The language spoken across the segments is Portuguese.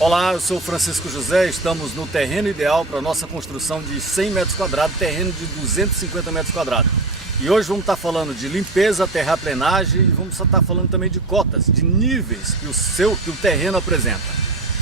Olá, eu sou o Francisco José, estamos no terreno ideal para a nossa construção de 100 metros quadrados, terreno de 250 metros quadrados. E hoje vamos estar falando de limpeza, terraplenagem e vamos estar falando também de cotas, de níveis que o terreno apresenta.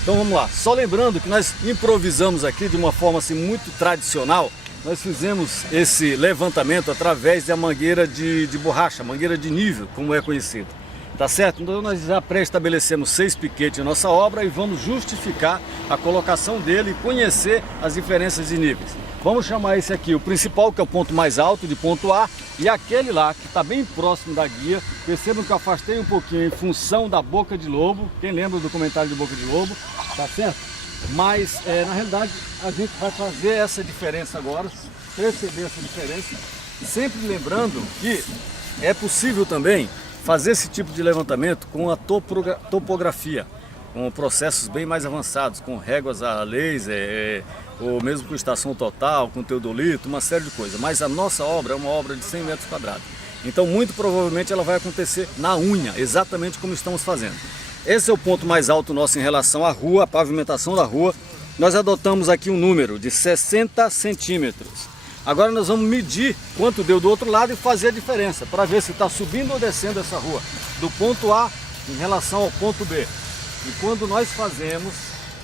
Então vamos lá, só lembrando que nós improvisamos aqui de uma forma assim, muito tradicional. Nós fizemos esse levantamento através da mangueira de borracha, mangueira de nível, como é conhecido. Tá certo? Então nós já pré-estabelecemos 6 piquetes em nossa obra e vamos justificar a colocação dele e conhecer as diferenças de níveis. Vamos chamar esse aqui, o principal, que é o ponto mais alto, de ponto A, e aquele lá, que está bem próximo da guia. Percebam que eu afastei um pouquinho em função da boca de lobo. Quem lembra do comentário de boca de lobo? Tá certo? Mas, na realidade, a gente vai fazer essa diferença agora, perceber essa diferença. Sempre lembrando que é possível também fazer esse tipo de levantamento com a topografia, com processos bem mais avançados, com réguas a laser, ou mesmo com estação total, com teodolito, uma série de coisas. Mas a nossa obra é uma obra de 100 metros quadrados. Então, muito provavelmente, ela vai acontecer na unha, exatamente como estamos fazendo. Esse é o ponto mais alto nosso em relação à rua, a pavimentação da rua. Nós adotamos aqui um número de 60 centímetros. Agora nós vamos medir quanto deu do outro lado e fazer a diferença, para ver se está subindo ou descendo essa rua, do ponto A em relação ao ponto B. E quando nós fazemos,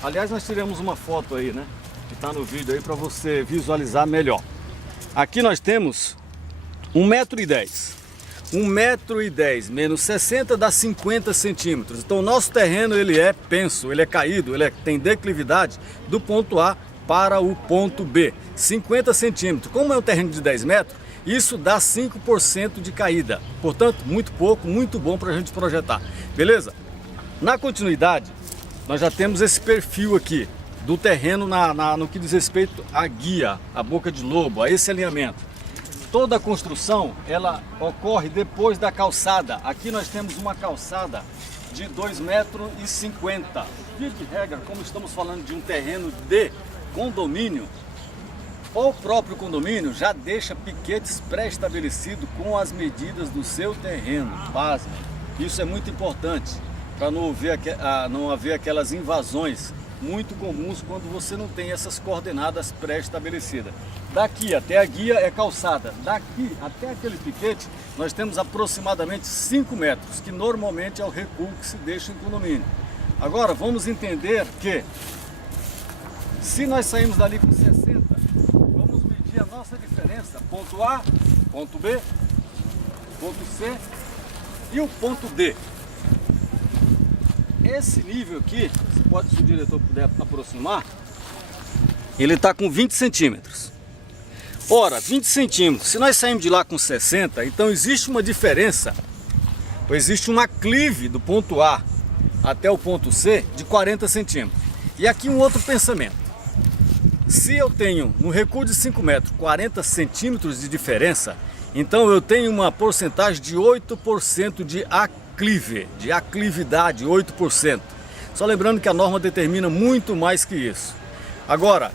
aliás, nós tiramos uma foto aí, né? Que está no vídeo aí para você visualizar melhor. Aqui nós temos 1,10 m. 1,10 m menos 60 dá 50 centímetros. Então o nosso terreno ele é penso, ele é caído, tem declividade do ponto A para o ponto B, 50 centímetros. Como é um terreno de 10 metros, isso dá 5% de caída. Portanto, muito pouco, muito bom para a gente projetar. Beleza? Na continuidade, nós já temos esse perfil aqui do terreno no que diz respeito à guia, à boca de lobo, a esse alinhamento. Toda a construção, ela ocorre depois da calçada. Aqui nós temos uma calçada de 2,50 metros. Via de regra, como estamos falando de um terreno de condomínio, o próprio condomínio já deixa piquetes pré-estabelecidos com as medidas do seu terreno base. Isso é muito importante para não haver aquelas invasões muito comuns quando você não tem essas coordenadas pré-estabelecidas. Daqui até a guia é calçada, daqui até aquele piquete nós temos aproximadamente 5 metros, que normalmente é o recuo que se deixa em condomínio. Agora vamos entender que se nós saímos dali com 60, vamos medir a nossa diferença, ponto A, ponto B, ponto C e o ponto D. Esse nível aqui, se o diretor puder aproximar, ele está com 20 centímetros. Ora, 20 centímetros, se nós saímos de lá com 60, então existe uma diferença, existe um aclive do ponto A até o ponto C de 40 centímetros. E aqui um outro pensamento. Se eu tenho no recuo de 5 metros 40 centímetros de diferença, então eu tenho uma porcentagem de 8% de aclividade, 8%. Só lembrando que a norma determina muito mais que isso. Agora,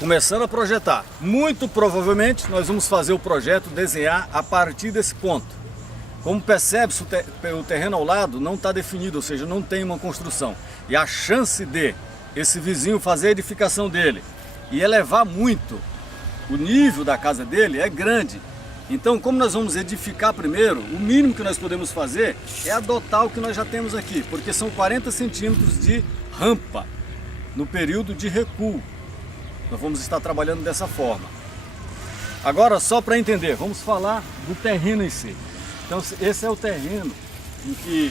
começando a projetar, muito provavelmente nós vamos fazer o projeto, desenhar a partir desse ponto. Como percebe-se, o terreno ao lado não está definido, ou seja, não tem uma construção. E a chance de esse vizinho fazer a edificação dele e elevar muito o nível da casa dele é grande. Então, como nós vamos edificar primeiro, o mínimo que nós podemos fazer é adotar o que nós já temos aqui, porque são 40 centímetros de rampa no período de recuo. Nós vamos estar trabalhando dessa forma. Agora, só para entender, vamos falar do terreno em si. Então, esse é o terreno em que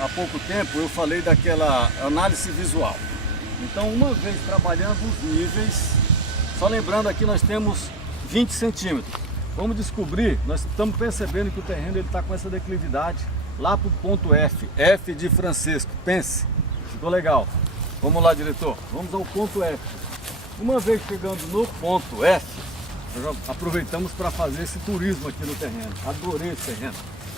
há pouco tempo eu falei daquela análise visual. Então, uma vez trabalhando os níveis, só lembrando aqui nós temos 20 centímetros. Vamos descobrir, nós estamos percebendo que o terreno está com essa declividade lá para o ponto F, F de Francisco. Pense, ficou legal. Vamos lá, diretor, vamos ao ponto F. Uma vez chegando no ponto F, nós já aproveitamos para fazer esse turismo aqui no terreno. Adorei esse terreno,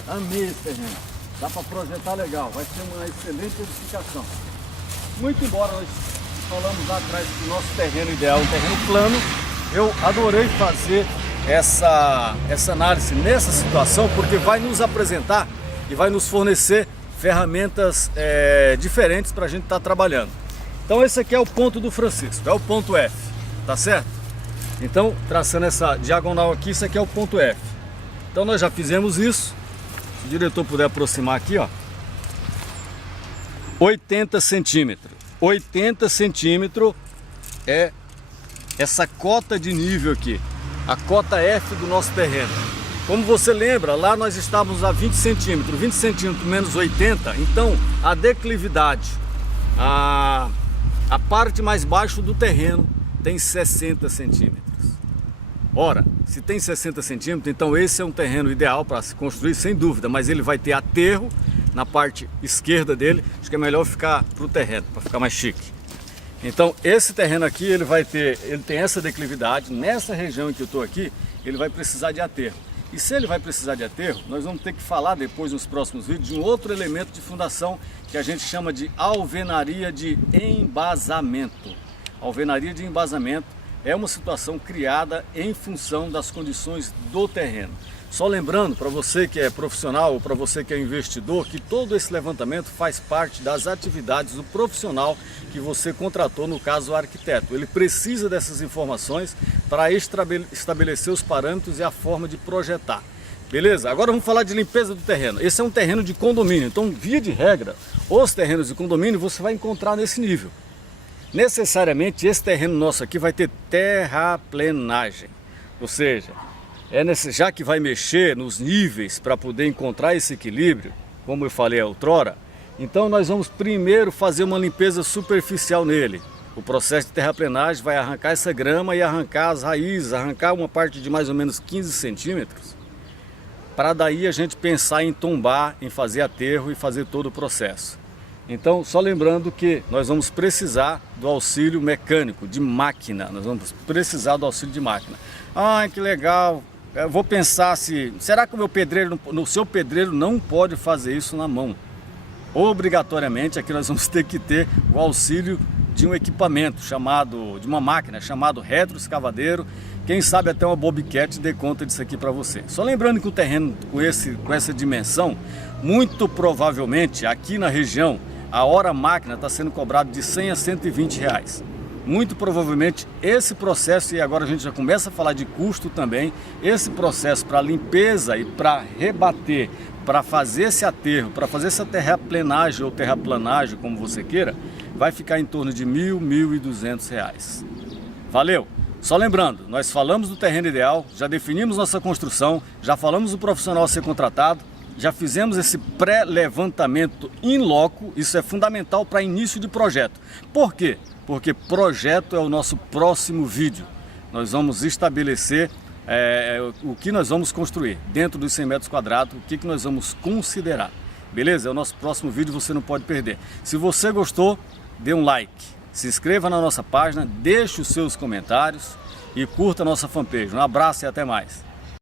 amei esse terreno. Dá para projetar legal, vai ser uma excelente edificação. Muito embora nós falamos lá atrás que o nosso terreno ideal é um terreno plano, eu adorei fazer essa análise nessa situação, porque vai nos apresentar e vai nos fornecer ferramentas diferentes para a gente estar trabalhando. Então esse aqui é o ponto do Francisco, é o ponto F, tá certo? Então, traçando essa diagonal aqui, isso aqui é o ponto F. Então nós já fizemos isso. Se o diretor puder aproximar aqui, ó. 80 centímetros. 80 centímetros é essa cota de nível aqui, a cota F do nosso terreno. Como você lembra, lá nós estávamos a 20 centímetros, 20 centímetros menos 80, então a declividade, a parte mais baixa do terreno tem 60 centímetros. Ora, se tem 60 centímetros, então esse é um terreno ideal para se construir, sem dúvida, mas ele vai ter aterro na parte esquerda dele. Acho que é melhor ficar para o terreno, para ficar mais chique. Então esse terreno aqui, ele tem essa declividade. Nessa região em que eu estou aqui, ele vai precisar de aterro. E se ele vai precisar de aterro, nós vamos ter que falar depois nos próximos vídeos de um outro elemento de fundação que a gente chama de alvenaria de embasamento. Alvenaria de embasamento é uma situação criada em função das condições do terreno. Só lembrando, para você que é profissional ou para você que é investidor, que todo esse levantamento faz parte das atividades do profissional que você contratou, no caso o arquiteto. Ele precisa dessas informações para estabelecer os parâmetros e a forma de projetar. Beleza? Agora vamos falar de limpeza do terreno. Esse é um terreno de condomínio, então via de regra, os terrenos de condomínio você vai encontrar nesse nível. Necessariamente esse terreno nosso aqui vai ter terraplenagem, ou seja, já que vai mexer nos níveis para poder encontrar esse equilíbrio, como eu falei outrora, então nós vamos primeiro fazer uma limpeza superficial nele. O processo de terraplenagem vai arrancar essa grama e arrancar as raízes, arrancar uma parte de mais ou menos 15 centímetros, para daí a gente pensar em tombar, em fazer aterro e fazer todo o processo. Então, só lembrando que nós vamos precisar do auxílio mecânico, de máquina, nós vamos precisar do auxílio de máquina. Ah, que legal! Eu vou pensar será que o seu pedreiro não pode fazer isso na mão? Obrigatoriamente aqui nós vamos ter que ter o auxílio de um equipamento de uma máquina chamado retroescavadeiro. Quem sabe até uma bobcat dê conta disso aqui para você. Só lembrando que o terreno com essa dimensão, muito provavelmente aqui na região, a hora máquina está sendo cobrado de 100 a 120 reais. Muito provavelmente esse processo, e agora a gente já começa a falar de custo também, esse processo para limpeza e para rebater, para fazer esse aterro, para fazer essa terraplenagem ou terraplanagem, como você queira, vai ficar em torno de R$ 1.000, R$ 1.200. Valeu! Só lembrando, nós falamos do terreno ideal, já definimos nossa construção, já falamos do profissional a ser contratado, já fizemos esse pré-levantamento in loco. Isso é fundamental para início de projeto. Por quê? Porque projeto é o nosso próximo vídeo. Nós vamos estabelecer o que nós vamos construir dentro dos 100 metros quadrados, o que nós vamos considerar. Beleza? É o nosso próximo vídeo, você não pode perder. Se você gostou, dê um like, se inscreva na nossa página, deixe os seus comentários e curta a nossa fanpage. Um abraço e até mais.